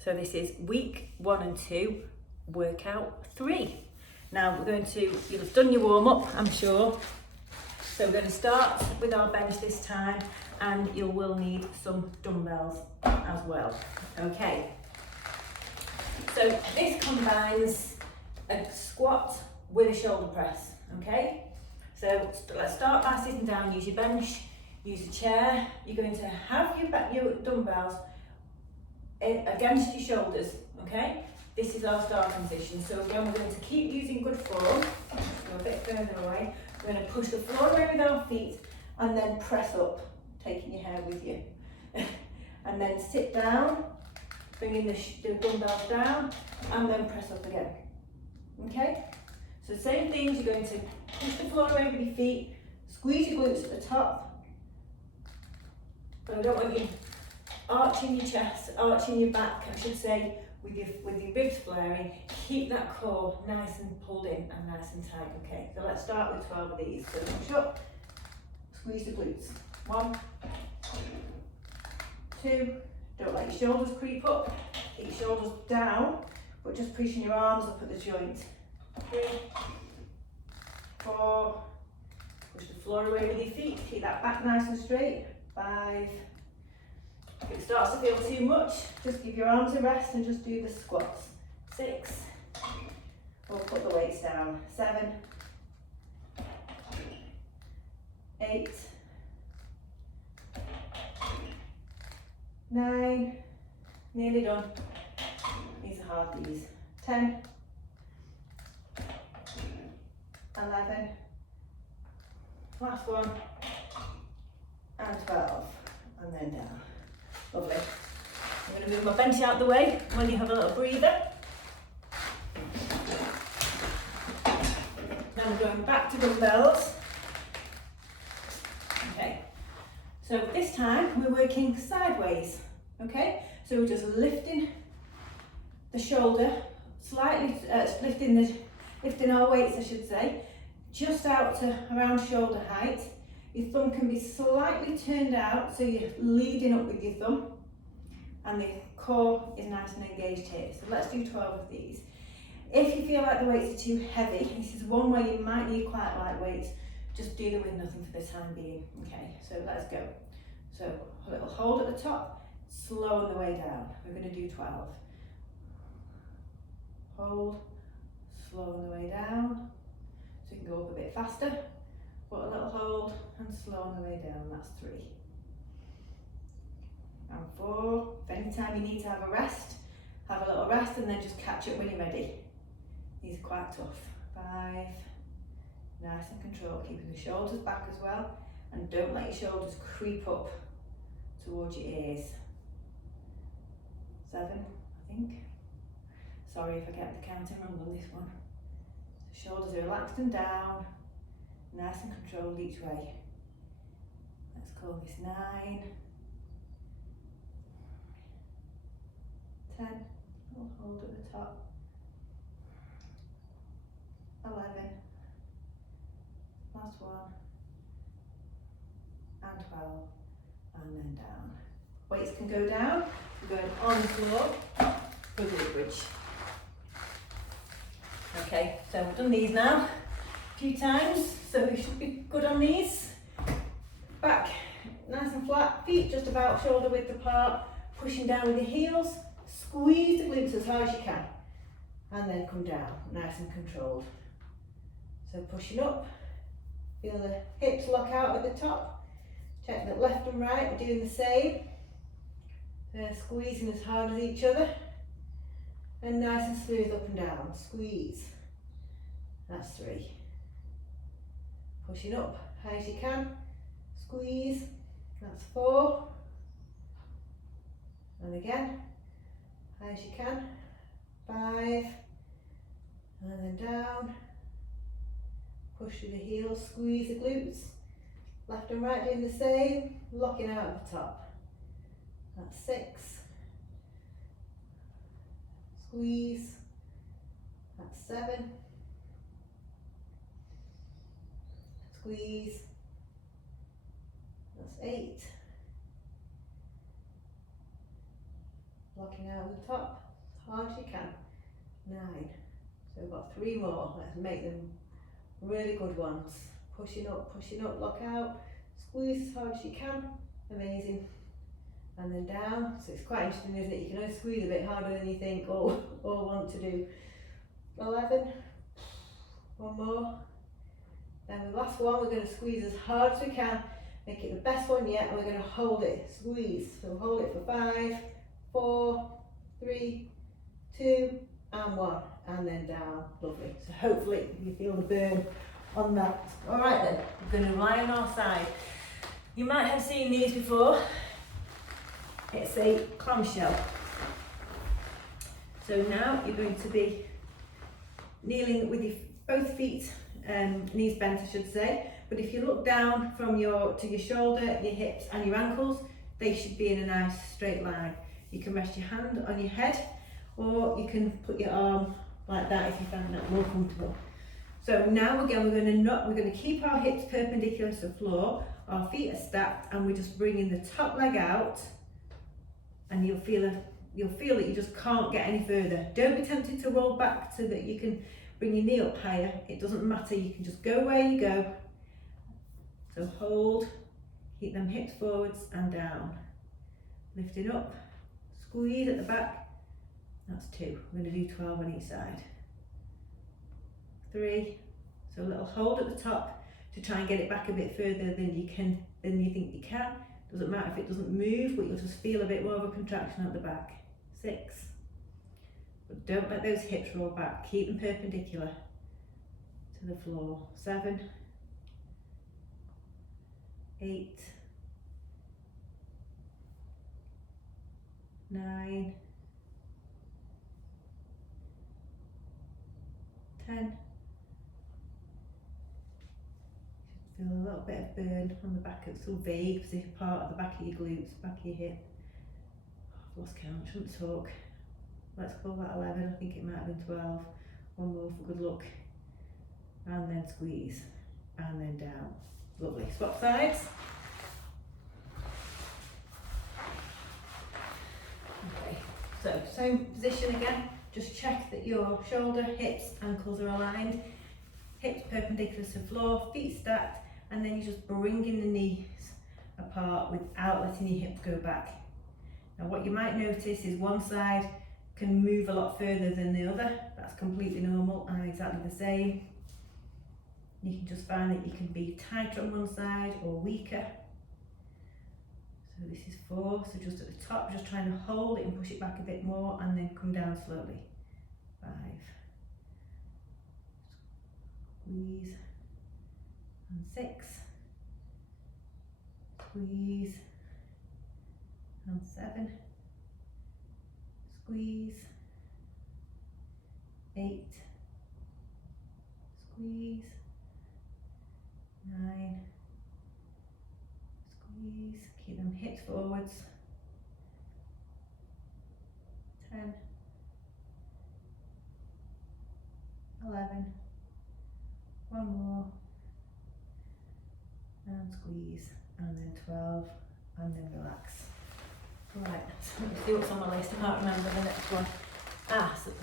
So this is week 1 and 2, workout 3. Now we're going to, you'll have done your warm up, I'm sure. So we're going to start with our bench this time, and you will need some dumbbells as well. Okay. So this combines a squat with a shoulder press, okay? So let's start by sitting down, use your bench, use a chair. You're going to have your dumbbells against your shoulders, okay? This is our starting position. So again, we're going to keep using good form. Let's go a bit further away. We're going to push the floor away with our feet and then press up, taking your hair with you. And then sit down, bringing the dumbbells down, and then press up again. Okay? So same things, you're going to push the floor away with your feet, squeeze your glutes at the top. But I don't want you arching your chest, arching your back, I should say, with your ribs flaring. Keep that core nice and pulled in and nice and tight. Okay, so let's start with 12 of these. So push up, squeeze the glutes. 1, 2, don't let your shoulders creep up, get your shoulders down, but just pushing your arms up at the joint. 3, 4, push the floor away with your feet, keep that back nice and straight. 5, if it starts to feel too much, just give your arms a rest and just do the squats. 6, we'll put the weights down. 7, 8, 9, nearly done. These are hard, these. 10, 11, last one, and 12, and then down. Lovely. I'm going to move my bench out the way when you have a little breather. Now we're going back to dumbbells. Okay, so this time we're working sideways. Okay, so we're just lifting the shoulder, slightly lifting our weights, I should say, just out to around shoulder height. Your thumb can be slightly turned out, so you're leading up with your thumb, and the core is nice and engaged here. So let's do 12 of these. If you feel like the weights are too heavy, this is one way you might need quite light weights, just do them with nothing for the time being. Okay, so let's go. So a little hold at the top, slow on the way down. We're going to do 12. Hold, slow on the way down, so you can go up a bit faster. Put a little hold and slow on the way down, that's 3. And 4, if any time you need to have a rest, have a little rest and then just catch up when you're ready. These are quite tough. 5, nice and controlled, keeping the shoulders back as well, and don't let your shoulders creep up towards your ears. 7, I think. Sorry if I get the counting wrong on this one. The shoulders are relaxed and down. Nice and controlled each way. Let's call this 9, 10, we'll hold at the top, 11, last one, and 12, and then down. Weights can go down, we're going on the floor for the bridge. Okay, so we've done these now a few times, so we should be good on these. Back nice and flat, feet just about shoulder width apart, pushing down with your heels, squeeze the glutes as hard as you can, and then come down, nice and controlled. So pushing up, feel the hips lock out at the top, check that left and right are doing the same. They're squeezing as hard as each other, and nice and smooth up and down, squeeze. That's 3. Pushing up high as you can, squeeze, that's 4. And again, high as you can, 5. And then down, push through the heels, squeeze the glutes, left and right doing the same, locking out at the top. That's 6. Squeeze, that's 7. Squeeze, that's 8. Locking out at the top, as hard as you can. 9. So we've got 3 more. Let's make them really good ones. Pushing up, lock out. Squeeze as hard as you can. Amazing. And then down. So it's quite interesting, isn't it? You can only squeeze a bit harder than you think or want to do. 11. One more. Then the last one, we're going to squeeze as hard as we can. Make it the best one yet, and we're going to hold it. Squeeze. So hold it for 5, 4, 3, 2, and 1. And then down. Lovely. So hopefully you feel the burn on that. Alright then, we're going to lie on our side. You might have seen these before. It's a clamshell. So now you're going to be kneeling with your both feet, knees bent I should say, but if you look down from your shoulder, your hips and your ankles, they should be in a nice straight line. You can rest your hand on your head, or you can put your arm like that if you find that more comfortable. So now again we're going to keep our hips perpendicular to the floor, our feet are stacked, and we're just bringing the top leg out, and you'll feel that you just can't get any further. Don't be tempted to roll back so that you can bring your knee up higher. It doesn't matter, you can just go where you go. So hold, keep them hips forwards and down. Lift it up, squeeze at the back. That's 2. We're going to do 12 on each side. 3. So a little hold at the top to try and get it back a bit further than you think you can. Doesn't matter if it doesn't move, but you'll just feel a bit more of a contraction at the back. 6. But don't let those hips roll back. Keep them perpendicular to the floor. 7. 8. 9. 10. Feel a little bit of burn on the back, it's so vague, particular part of the back of your glutes, back of your hip. I've lost count, shouldn't talk. Let's call that 11, I think it might have been 12. One more for good luck. And then squeeze, and then down. Lovely. Swap sides. Okay, so same position again. Just check that your shoulder, hips, ankles are aligned. Hips perpendicular to the floor, feet stacked, and then you're just bringing the knees apart without letting your hips go back. Now what you might notice is one side can move a lot further than the other. That's completely normal and exactly the same. You can just find that you can be tighter on one side or weaker. So this is 4, so just at the top, just trying to hold it and push it back a bit more and then come down slowly. 5. Squeeze. And 6. Squeeze. And 7. Squeeze. 8. Squeeze. 9. Squeeze. Keep them hips forwards. 10. 11. One more. And squeeze. And then 12. And then relax. Right, so let me see what's on my list. I can't remember the next one.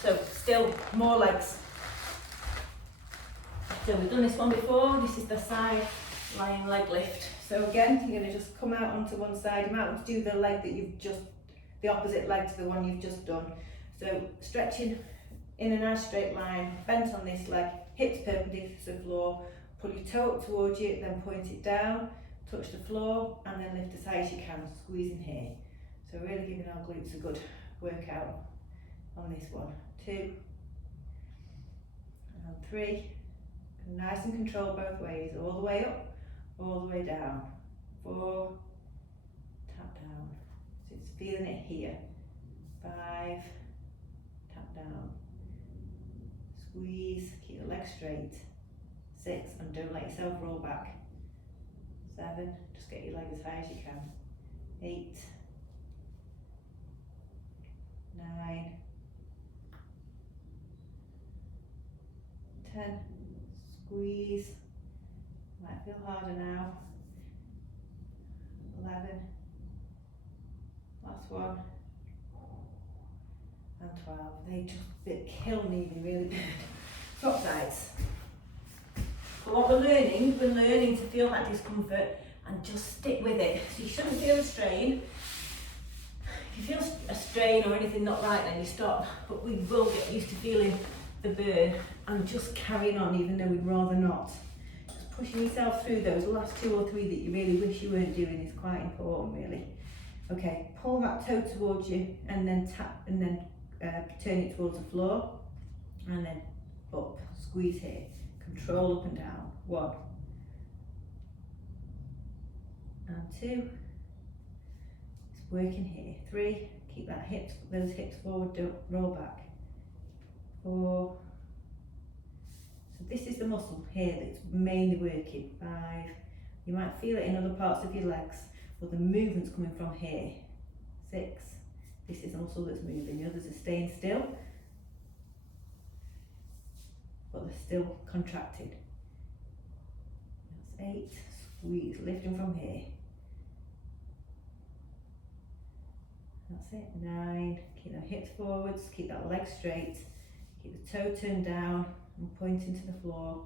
So still more legs. So we've done this one before. This is the side lying leg lift. So again, you're going to just come out onto one side. You might want to do the leg that the opposite leg to the one you've just done. So stretching in a nice straight line, bent on this leg, hips perpendicular to the floor. Pull your toe up towards you, then point it down, touch the floor, and then lift as high as you can, squeezing here. So really giving our glutes a good workout on this one. 2 and 3. Nice and controlled both ways, all the way up, all the way down. 4, tap down. So it's feeling it here. 5, tap down. Squeeze, keep the legs straight. 6, and don't let yourself roll back. 7, just get your leg as high as you can. 8, 9, 10, squeeze, might feel harder now. 11, last one, and 12. They kill me, they really do. Swap sides. But what we're learning to feel that discomfort and just stick with it. So you shouldn't feel a strain. If you feel a strain or anything not right, then you stop. But we will get used to feeling the burn and just carrying on even though we'd rather not. Just pushing yourself through those last 2 or 3 that you really wish you weren't doing is quite important, really. Okay, pull that toe towards you and then tap and then turn it towards the floor and then up, squeeze here, control up and down. 1 and 2. It's working here. 3, keep those hips forward, don't roll back. 4. So this is the muscle here that's mainly working. 5. You might feel it in other parts of your legs, but the movement's coming from here. 6. This is the muscle that's moving. The others are staying still, but they're still contracted. That's 8. Squeeze, lifting from here. That's it. 9. Keep the hips forwards, keep that leg straight, keep the toe turned down and pointing to the floor.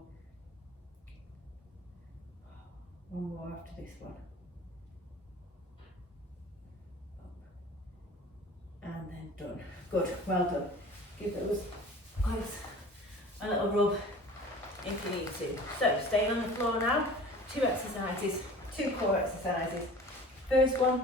1 more after this one. And then done. Good, well done. Give those legs a little rub if you need to. So, staying on the floor now, 2 exercises, 2 core exercises. First one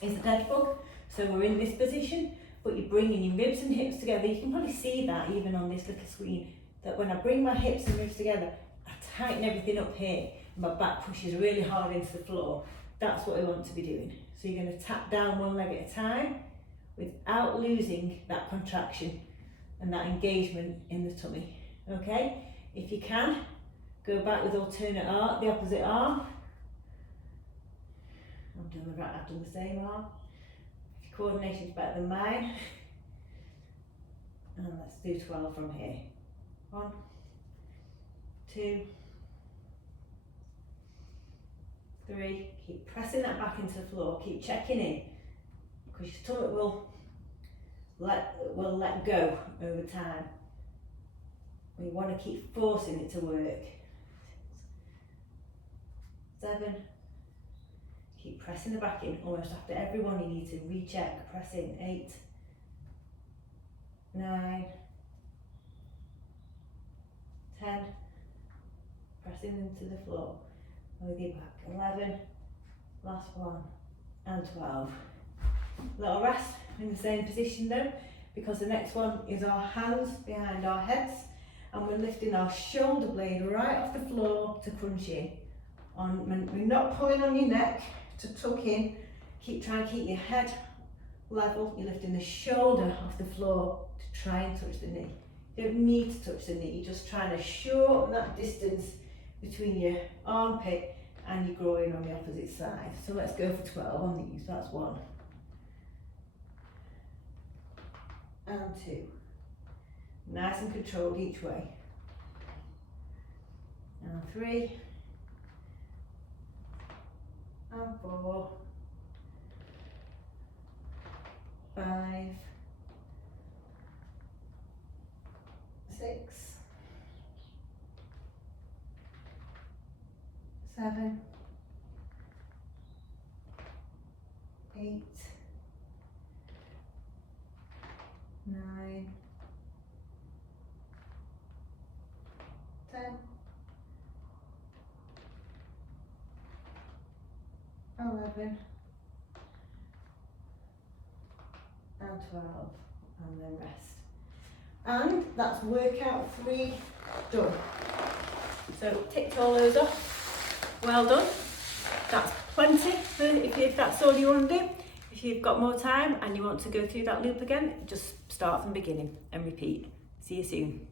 is a dead bug. So we're in this position, but you're bringing your ribs and hips together. You can probably see that even on this little screen, that when I bring my hips and ribs together, I tighten everything up here. My back pushes really hard into the floor. That's what I want to be doing. So you're going to tap down 1 leg at a time without losing that contraction and that engagement in the tummy. Okay? If you can, go back with alternate arm, the opposite arm. I've done the same arm. If your coordination's better than mine. And let's do 12 from here. 1, 2, 3, keep pressing that back into the floor, keep checking in, because your stomach will let go over time. We want to keep forcing it to work. 7, keep pressing the back in, almost after every one you need to recheck, press in. 8, 9, 10, pressing into the floor with your back. 11, last one, and 12. Little rest in the same position though, because the next one is our hands behind our heads and we're lifting our shoulder blade right off the floor to crunch in. We're not pulling on your neck to tuck in. Try and keep your head level. You're lifting the shoulder off the floor to try and touch the knee. You don't need to touch the knee, you're just trying to shorten that distance between your armpit and your groin on the opposite side. So let's go for 12 on these. That's 1 and 2. Nice and controlled each way. And 3 and 4, 5, 6, 7, 8, 9, 10, 11, and 12, and then rest. And that's workout 3 done. So ticked all those off. Well done. That's plenty if that's all you want to do. If you've got more time and you want to go through that loop again, just start from the beginning and repeat. See you soon.